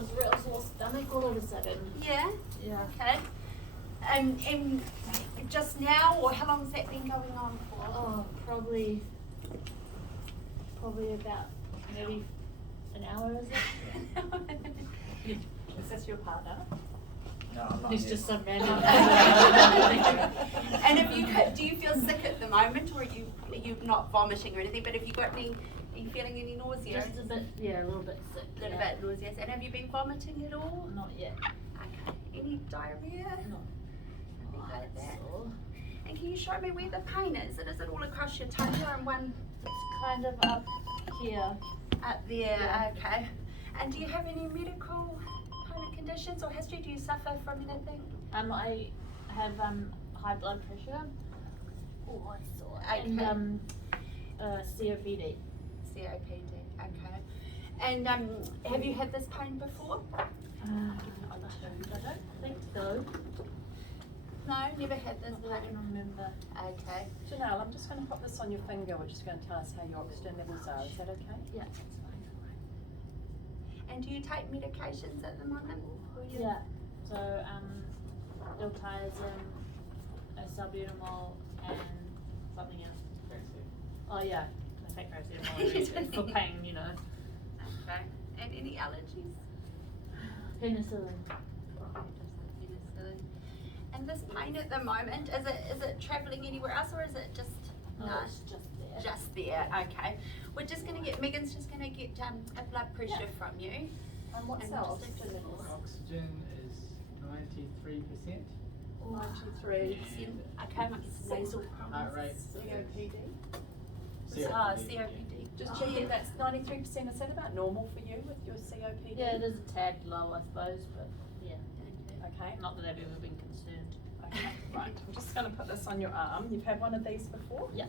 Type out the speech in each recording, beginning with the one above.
this real sore stomach all of a sudden. Yeah? Yeah. Okay. And just now, or how long has that been going on for? Oh, probably about maybe an hour, is it? Is this your partner? No, I'm not He's yet. just some random. And if you could, do you feel sick at the moment, or are you not vomiting or anything? But have you got any? Are you feeling any nausea? Just a bit, yeah, a little bit sick. A little bit nauseous. And have you been vomiting at all? Not yet. Okay. Any diarrhea? No. Nothing like that. Sore. And can you show me where the pain is? Is it all across your tummy or in one It's kind of up here. up there? Yeah. Okay. And do you have any medical kind of conditions or history? Do you suffer from anything? I have high blood pressure. Oh, I saw it. Okay. And COPD. COPD. Okay. And have you had this pain before? I don't think so. No, never had this Not that I pain. can remember. Okay. Janelle, I'm just going to pop this on your finger, which is going to tell us how your oxygen levels are. Is that okay? Yeah, that's fine. And do you take medications at the moment? Or you- Yeah. So diltiazem, salbutamol, and something else. Oh yeah, I take paracetamol for pain, you know. Okay. And any allergies? Penicillin. Penicillin. And this pain at the moment, is it travelling anywhere else, or is it just No, it's just there. just there? Okay. We're just going to get, Megan's just going to get a blood pressure from you. And what's And our just oxygen levels? Oxygen is 93%. 93. Okay, my nasal Heart rate. COPD. COPD. Just checking, that's 93%. Is that about normal for you with your COPD? Yeah, it is a tad low, I suppose, but yeah. Okay. Not that I've ever been concerned. Okay. Right. I'm just going to put this on your arm. You've had one of these before? Yeah.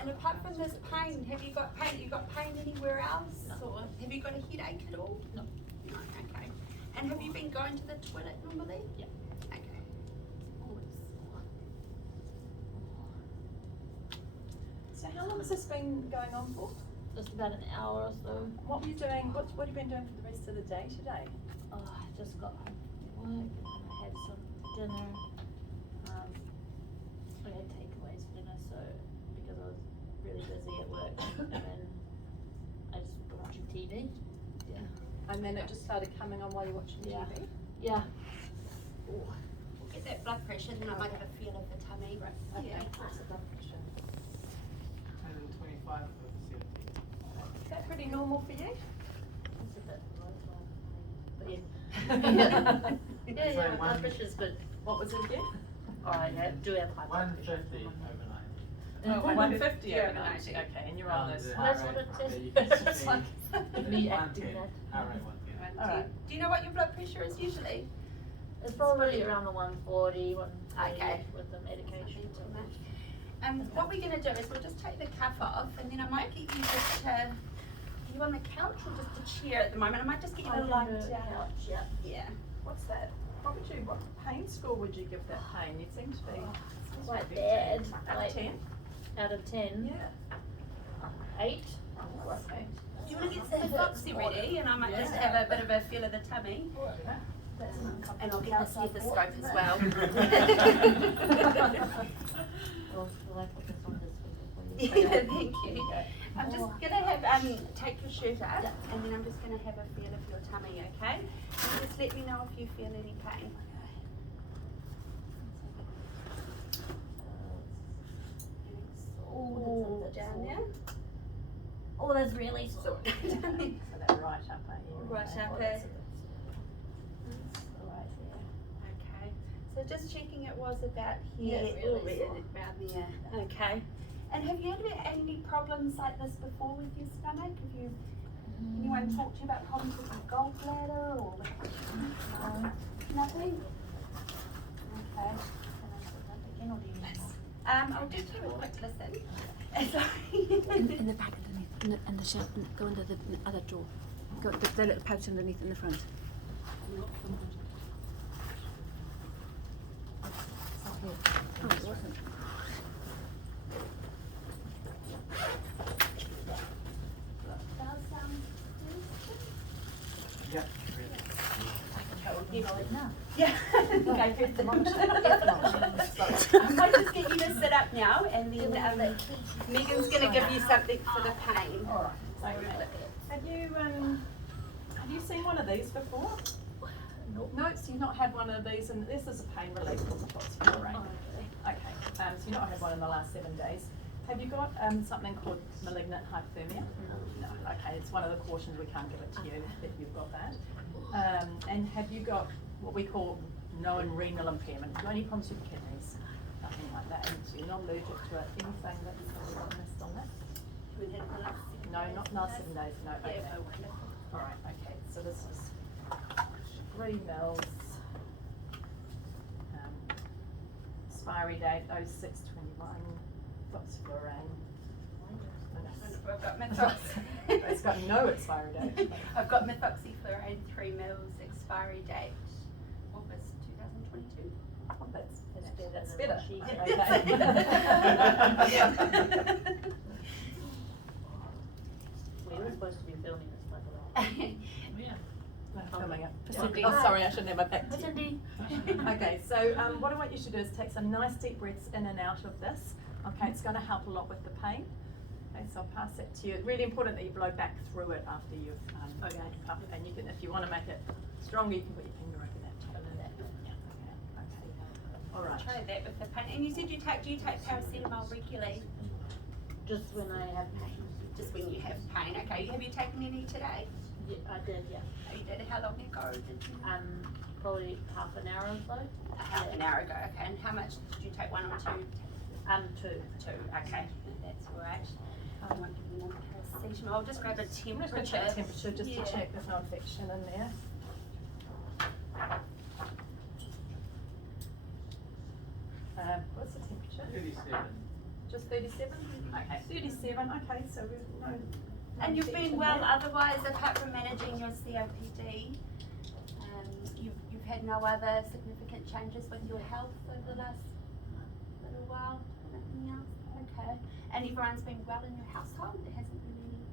And apart from this pain, have you got pain? You got pain anywhere else? No. Or have you got a headache at all? No. No, okay. And have you been going to the toilet normally? Yeah. Okay. So how long has this been going on for? Just about an hour or so. What were you doing? What have you been doing for the rest of the day today? Oh, I just got home from work and I had some dinner. I had takeaways for dinner, so because I was really busy at work, and then I just was watching TV. Yeah. And then it just started coming on while you're watching Yeah. TV? Yeah. We'll get that blood pressure and then I might have a feel of the tummy. Right. Okay. Yeah. What's the blood pressure? 125 for 70. Is that pretty normal for you? It's a bit low, but yeah. So Yeah, my blood one- pressure's good. What was it again? Oh, I do have high blood pressure. 150 overnight. Oh, 150 Yeah, overnight. overnight. Okay, and you're on Oh, this. the That's heart what rate, it so says. you can It's see like me it's acting 110. that. Heart rate 110. Alright. Do you know what your blood pressure is usually? It's probably around the 140, 130 Okay. with the medication. Too much. What we're going to do is we'll just take the cuff off and then I might get you just to, are you on the couch or just a chair at the moment? I might just get you I to can lie do it, down. yeah. Yeah. What's that? What pain score would you give that pain? You seem to be Quite bad. out Like, of 10. out of 10, Yeah. 8. Okay. Do you want to get some Foxy ready and I might just have a bit of a feel of the tummy? And I'll get the stethoscope as well. Well, will I put this on this week Yeah, thank you. I'm just gonna have take your shirt up and then I'm just gonna have a feel of your tummy, okay? And just let me know if you feel any pain. Oh, Down there. Oh, that's really sore. So that right upper area. Right Okay. upper. Right Okay. So just checking it was about here. Yeah, really sore. Around there. Okay. And have you ever had any problems like this before with your stomach? Have you anyone talked to you about problems with your gallbladder or with nothing? Okay. I'll just do a quick listen. Sorry. In the back underneath, in the shelf, go under the other drawer. Go the little pouch underneath in the front. Oh, it wasn't. Does Yeah. Yeah. Okay, first the wrong I might just get you to sit up now, and then Megan's going to give you something for the pain. Have you seen one of these before? No, so you've not had one of these, and this is a pain relief called phosphorane. Okay, so you've not had one in the last 7 days. Have you got something called malignant hypothermia? No. Okay, it's one of the cautions we can't give it to you if you've got that. And have you got what we call known renal impairment? Do you have any problems with your kidneys? Nothing like that. And so you're not allergic to it. Anything that you got missed on that? No, not last 7 days. No. Okay. All right. Okay. So this is 3 mils. Expiry date 06/21. Phosphorane. I've got methoxy. It's got no expiry date. I've got methoxyfluoride 3 mils, expiry date August 2022. Oh, that's That's better. better than Okay. We were supposed to be filming this like a lot. Yeah. No, filming it. For Cindy. Oh, sorry, I shouldn't have my back to you. Cindy. Okay, so what I want you to do is take some nice deep breaths in and out of this. Okay, it's going to help a lot with the pain. Okay, so I'll pass it to you. Really important that you blow back through it after you've puffed. And you can, if you want to make it stronger, you can put your finger over that top of that. Yeah. Okay. All right. Try that with the pain. And you said do you take paracetamol regularly? Just when I have pain. Just when you have pain. Okay. Have you taken any today? Yeah, I did, yeah. Oh, you did. How long ago did you? Probably half an hour or so. Half an hour ago. Okay. And how much did you take? 1 or 2? 2. 2. Okay. That's all right. I won't give you more paracetamol. I'll just grab a I'm just temperature. going to check the temperature just Yeah. to check there's no infection in there. What's the temperature? 37. Just 37? Okay, 37. Okay, so we've no. And you've been infection well there. otherwise, apart from managing your COPD. You've had no other significant changes with your health over the last little while? Nothing else? Okay. And everyone's been well in your household? There hasn't been any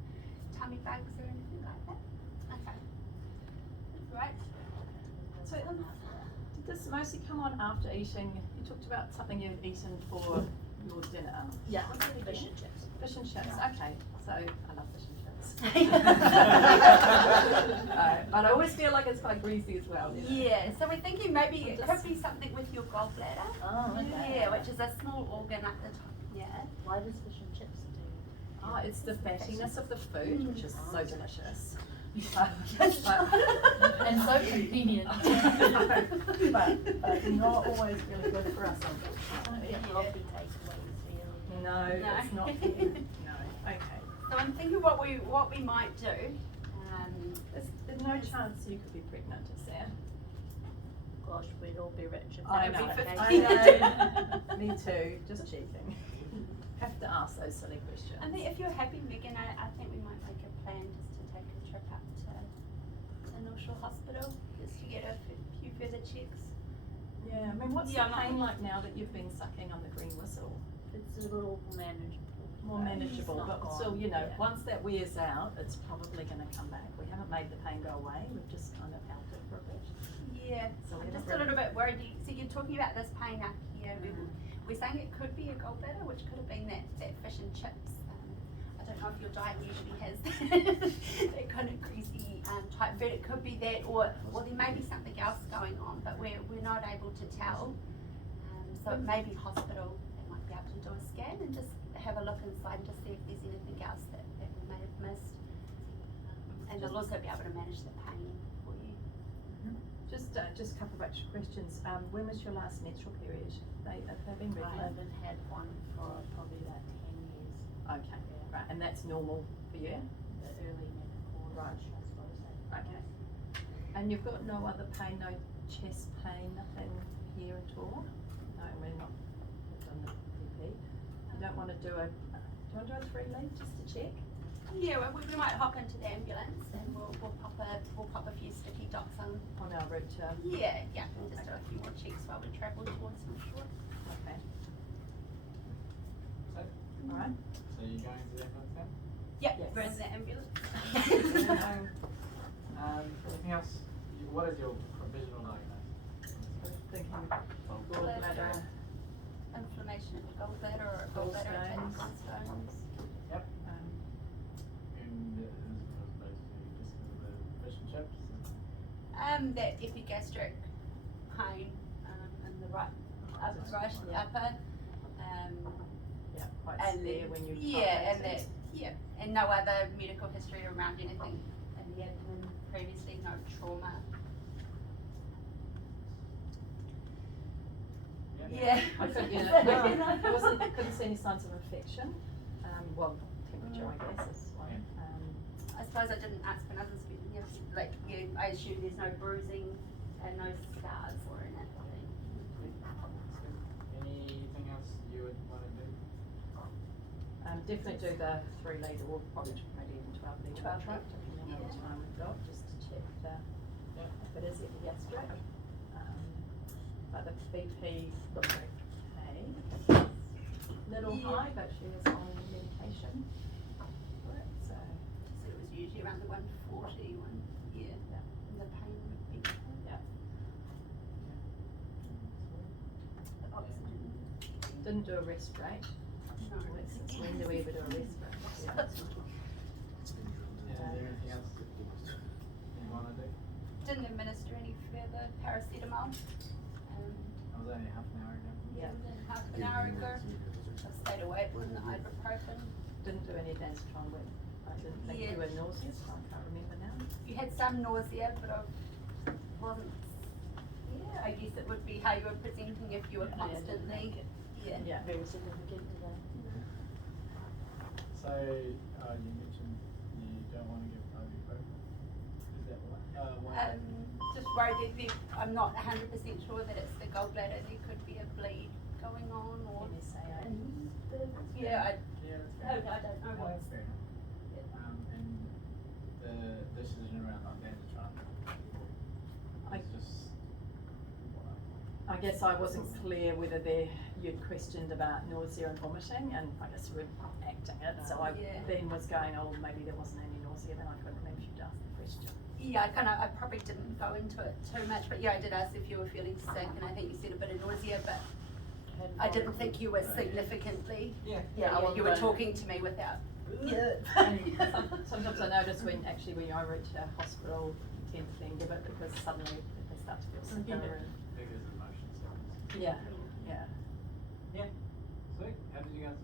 tummy bugs or anything like that? Okay. That's right. So, did this mostly come on after eating? You talked about something you've eaten for your dinner. Yeah, What's it again? fish and chips. Fish and chips. Okay, so I love fish and chips. But I always feel like it's quite greasy as well. You know? Yeah, so we're thinking maybe it could be something with your gallbladder. Oh, okay. Yeah, which is a small organ at the top. Yeah. Why does fish and chips do? Oh, it's the fattiness of the food, which is so delicious. And so convenient. but not always really good for us. Unfortunately. Coffee takeaways, really. No, it's not. No. Okay. So I'm thinking what we might do. There's no chance you could be pregnant, is there? Gosh, we'd all be rich if I that know. was the case. I know. Me too. Just cheating. Have to ask those silly questions. I think if you're happy, Megan, I think we might make a plan just to take a trip up to the North Shore Hospital just to get a few further checks. Yeah. I mean, what's Yeah, the I'm pain not- like now that you've been sucking on the green whistle? It's a little manageable. More manageable, It's not but still, gone, you know, yeah. once that wears out, it's probably going to come back. We haven't made the pain go away. We've just kind of held it for a bit. Yeah, So we I'm haven't just a really- little bit worried. So you're talking about this pain up here. We're saying it could be a gallbladder, which could have been that fish and chips. I don't know if your diet usually has that kind of greasy type, but it could be that, or there may be something else going on, but we're not able to tell. So it may be hospital. They might be able to do a scan and just have a look inside to see if there's anything else that we may have missed. And they'll also be able to manage the pain for you. Just a couple of extra questions. When was your last menstrual period? Have they been I regular? haven't had one for probably about 10 years. Okay, right, and that's normal for you? The early menopause, Right. I suppose. Okay. And you've got no other pain, no chest pain, nothing here at all? No, we're not done the PP. You don't want to do a 3-lead just to check? Yeah, well, we might hop into the ambulance and we'll pop a few sticky dots on. On our route to, Yeah, and just do a few more checks while we travel towards North Shore. okay, So, alright. so you're going to the ambulance then? Yep, Yes. we're in the ambulance. Anything else was your provisional diagnosis? Thinking Gallbladder. gallbladder. Inflammation of the gallbladder or gallbladder attacking gallstones. Yep. Um, And it was basically just because of the fish and chips. That epigastric pain, in the right, upper, yeah, quite and severe then, when you. yeah, and that, yeah, and no other medical history around anything in the abdomen previously, no trauma. Yeah. I could, you know, there wasn't, couldn't see any signs of infection. Well, temperature, I guess, is one. I suppose I didn't ask for another like, I assume there's no bruising and no scars or anything. Anything else you would want to do? Definitely do the 3 litre or probably maybe even 12 litre 12 truck, depending on how much time we've got, just to check if it is epigastric. But the BP looks okay. Little high, but she is on medication for it, so. So it was usually around the 140 one, yeah. Yeah. And the pain would be Yeah. the oxygen. Didn't do a rest rate. No. Since when do we ever do a rest rate? Yeah. Is there anything else you want to do? Didn't administer any further paracetamol. That was only half an hour ago. Yeah. Half an hour ago. I stayed awake from the ibuprofen. Didn't do any Densitron with, I didn't think you were nauseous, I can't remember now. You had some nausea, but I wasn't, yeah, I guess it would be how you were presenting if you were Yeah, I didn't constantly, think yeah. Yeah. Very significant today. So, you mentioned you don't want to give ibuprofen. Is that why? Just worried that I'm not 100% sure that it's the gallbladder, there could be a bleed going on or. MSAA. Yeah, Yeah, that's I fair. don't know No, what's. that's fair enough. And the decision around Densitron, it's just. I guess I wasn't clear whether you'd questioned about nausea and vomiting, and I guess you were acting it, so I Yeah. then was going, oh, maybe there wasn't any nausea, then I couldn't remember if you'd asked the question. Yeah, I probably didn't go into it too much, but yeah, I did ask if you were feeling sick, and I think you said a bit of nausea, but I didn't think you were significantly. Yeah. You were talking to me without. Yeah. Sometimes I notice when I reach a hospital, you tend to then give it because suddenly they start to feel sicker and. Figures and motion sickness. Yeah, yeah. Yeah. Sweet. How did you guys